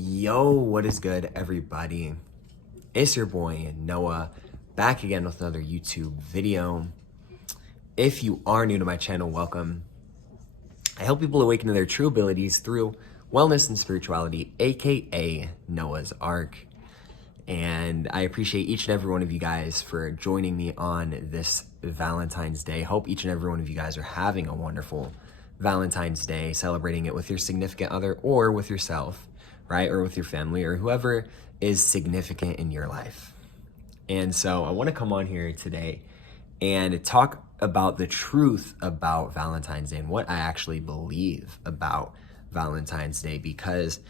Yo, what is good, everybody? It's your boy Noah, back again with another YouTube video. If you are new to my channel, welcome. I help people awaken to their true abilities through wellness and spirituality, aka Noah's Ark. And I appreciate each and every one of you guys for joining me on this Valentine's Day. Hope each and every one of you guys are having a wonderful Valentine's Day, celebrating it with your significant other or with yourself, right? Or with your family or whoever is significant in your life. And so I want to come on here today and talk about the truth about Valentine's Day and what I actually believe about Valentine's Day, because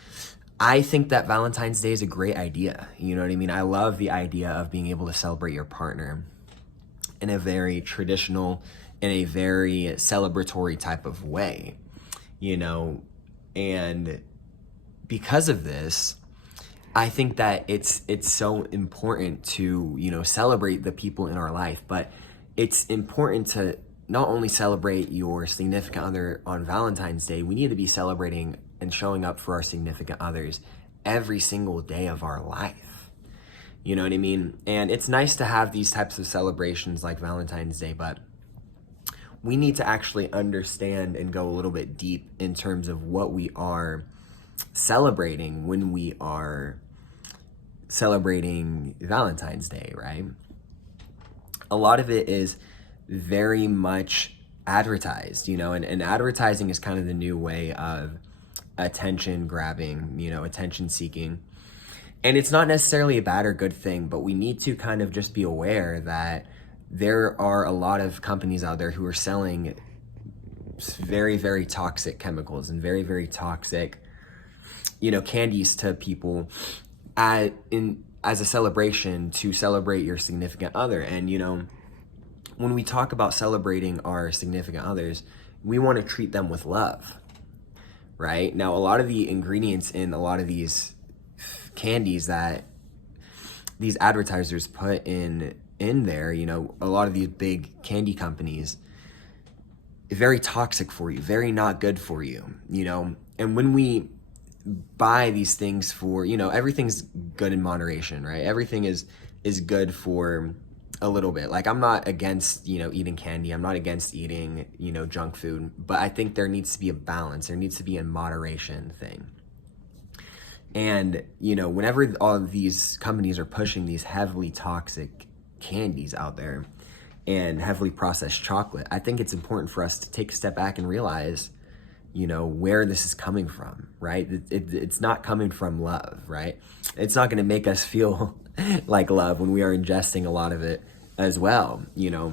I think that Valentine's Day is a great idea. You know what I mean? I love the idea of being able to celebrate your partner in a very traditional, in a very celebratory type of way, and because of this, I think that it's so important to, celebrate the people in our life, but it's important to not only celebrate your significant other on Valentine's Day. We need to be celebrating and showing up for our significant others every single day of our life. You know what I mean? And it's nice to have these types of celebrations like Valentine's Day, but we need to actually understand and go a little bit deep in terms of what we are celebrating when we are celebrating Valentine's Day, right? A lot of it is very much advertised, and advertising is kind of the new way of attention grabbing, attention seeking. And it's not necessarily a bad or good thing, but we need to kind of just be aware that there are a lot of companies out there who are selling very, very toxic chemicals and very, very toxic candies to people as a celebration to celebrate your significant other. And, when we talk about celebrating our significant others, we want to treat them with love, right? Now, a lot of the ingredients in a lot of these candies that these advertisers put in there, a lot of these big candy companies, very toxic for you, very not good for you, and when we buy these things for, everything's good in moderation, right? Everything is good for a little bit. Like, I'm not against, eating candy. I'm not against eating, junk food, but I think there needs to be a balance. There needs to be a moderation thing. And, whenever all of these companies are pushing these heavily toxic candies out there and heavily processed chocolate, I think it's important for us to take a step back and realize where this is coming from, right? It's not coming from love, right? It's not going to make us feel like love when we are ingesting a lot of it as well.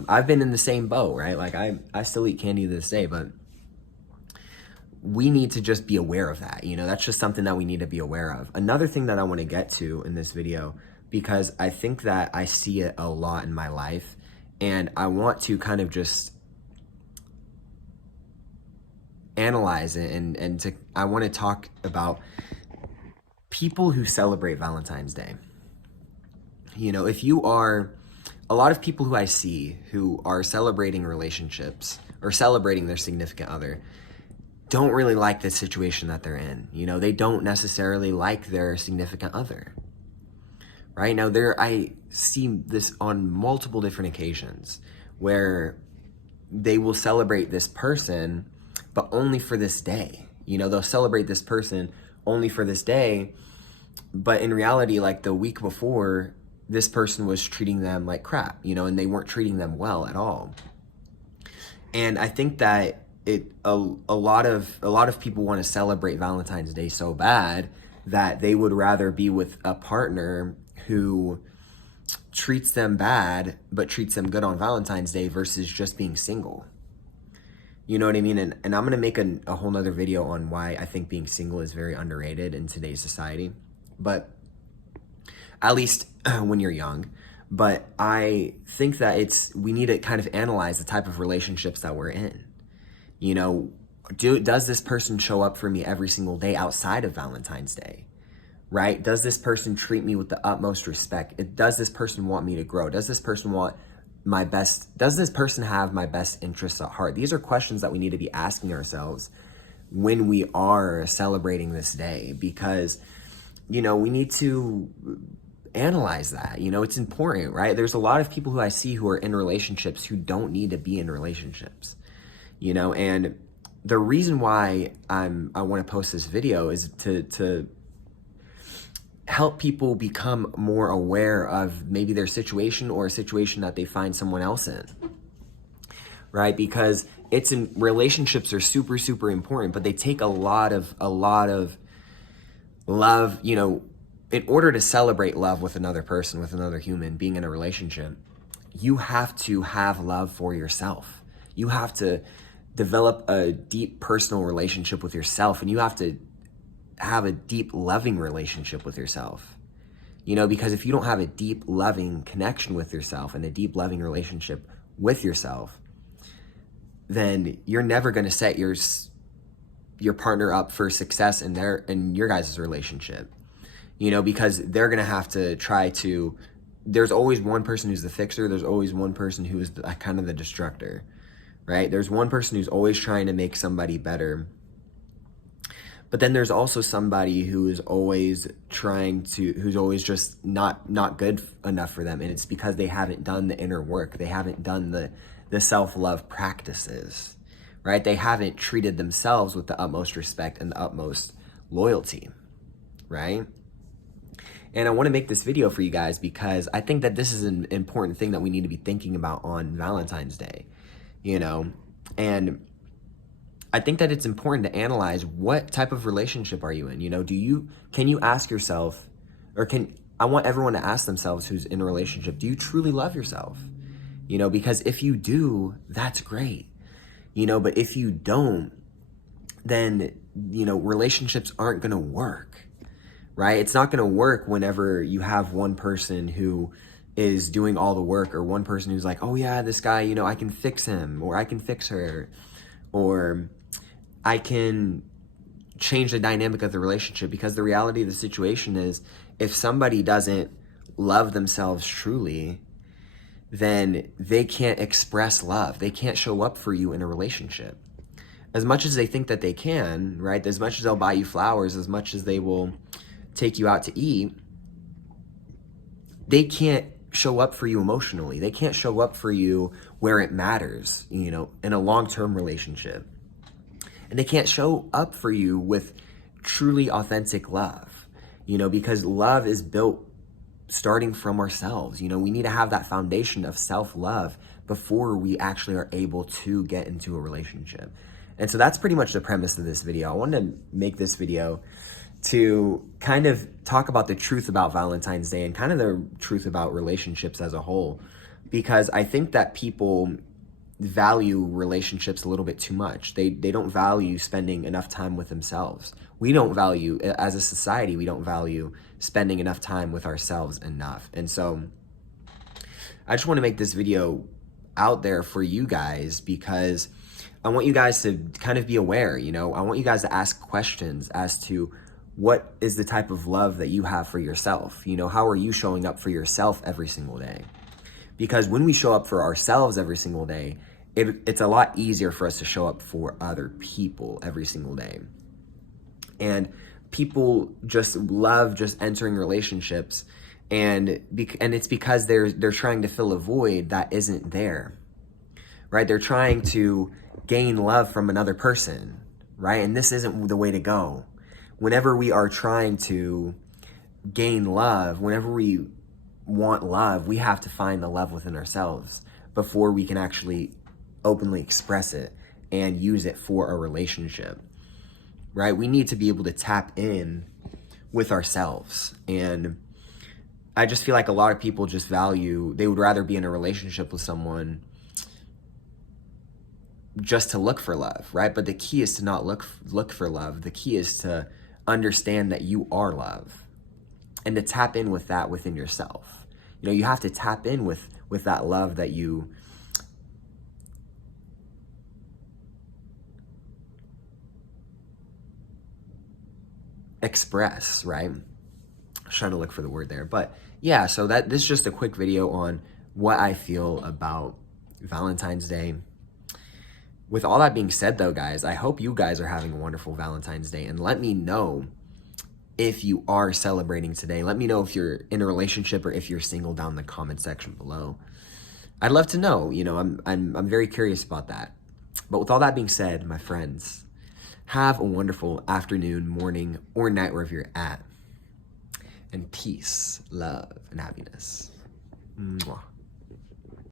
I've been in the same boat, right? Like, I still eat candy to this day, but we need to just be aware of that. That's just something that we need to be aware of. Another thing that I want to get to in this video, because I think that I see it a lot in my life, and I want to kind of just analyze it, and I want to talk about people who celebrate Valentine's Day. If you are, a lot of people who I see who are celebrating relationships or celebrating their significant other don't really like the situation that they're in. They don't necessarily like their significant other. Right now, I see this on multiple different occasions where they will celebrate this person, but only for this day. They'll celebrate this person only for this day, but in reality, like the week before, this person was treating them like crap, and they weren't treating them well at all. And I think that a lot of people want to celebrate Valentine's Day so bad that they would rather be with a partner who treats them bad but treats them good on Valentine's Day versus just being single. You know what I mean? And I'm going to make a whole nother video on why I think being single is very underrated in today's society, but at least when you're young. But I think that we need to kind of analyze the type of relationships that we're in. Does this person show up for me every single day outside of Valentine's Day? Right? Does this person treat me with the utmost respect? Does this person want me to grow? Does this person want my best? Does this person have my best interests at heart? These are questions that we need to be asking ourselves when we are celebrating this day, because we need to analyze that. It's important, right? There's a lot of people who I see who are in relationships who don't need to be in relationships, and the reason why I want to post this video is to help people become more aware of maybe their situation or a situation that they find someone else in, right? Because relationships are super, super important, but they take a lot of love, in order to celebrate love with another person, with another human, being in a relationship, you have to have love for yourself. You have to develop a deep personal relationship with yourself, and you have to have a deep loving relationship with yourself. Because if you don't have a deep loving connection with yourself and a deep loving relationship with yourself, then you're never going to set your partner up for success in your guys' relationship. Because they're going to have to try to, there's always one person who's the fixer. There's always one person who is kind of the destructor, right? There's one person who's always trying to make somebody better. But then there's also somebody who is always who's always just not good enough for them. And it's because they haven't done the inner work. They haven't done the self-love practices, right? They haven't treated themselves with the utmost respect and the utmost loyalty, right? And I want to make this video for you guys because I think that this is an important thing that we need to be thinking about on Valentine's Day, and I think that it's important to analyze what type of relationship are you in. Can you ask yourself, I want everyone to ask themselves who's in a relationship, do you truly love yourself? Because if you do, that's great. But if you don't, then, relationships aren't going to work, right? It's not going to work whenever you have one person who is doing all the work, or one person who's like, oh yeah, this guy, I can fix him, or I can fix her, or I can change the dynamic of the relationship. Because the reality of the situation is, if somebody doesn't love themselves truly, then they can't express love. They can't show up for you in a relationship. As much as they think that they can, right? As much as they'll buy you flowers, as much as they will take you out to eat, they can't show up for you emotionally. They can't show up for you where it matters, in a long-term relationship. And they can't show up for you with truly authentic love, because love is built starting from ourselves. We need to have that foundation of self-love before we actually are able to get into a relationship. And so that's pretty much the premise of this video. I wanted to make this video to kind of talk about the truth about Valentine's Day and kind of the truth about relationships as a whole, because I think that people value relationships a little bit too much. They don't value spending enough time with themselves. We don't value, as a society, we don't value spending enough time with ourselves enough. And so I just want to make this video out there for you guys, because I want you guys to kind of be aware, I want you guys to ask questions as to what is the type of love that you have for yourself. How are you showing up for yourself every single day? Because when we show up for ourselves every single day, it's a lot easier for us to show up for other people every single day. And people just love just entering relationships, and it's because they're trying to fill a void that isn't there, right? They're trying to gain love from another person, right? And this isn't the way to go. Whenever we are trying to gain love, whenever we want love, we have to find the love within ourselves before we can actually openly express it and use it for a relationship, right? We need to be able to tap in with ourselves. And I just feel like a lot of people just they would rather be in a relationship with someone just to look for love, right? But the key is to not look for love. The key is to understand that you are love, and to tap in with that within yourself. You have to tap in with that love that you express, right? I was trying to look for the word there. But yeah, so this is just a quick video on what I feel about Valentine's Day. With all that being said though, guys, I hope you guys are having a wonderful Valentine's Day, and let me know if you are celebrating today. Let me know if you're in a relationship or if you're single down in the comment section below. I'd love to know, you know, I'm very curious about that. But with all that being said, my friends, have a wonderful afternoon, morning, or night wherever you're at. And peace, love, and happiness. Mwah.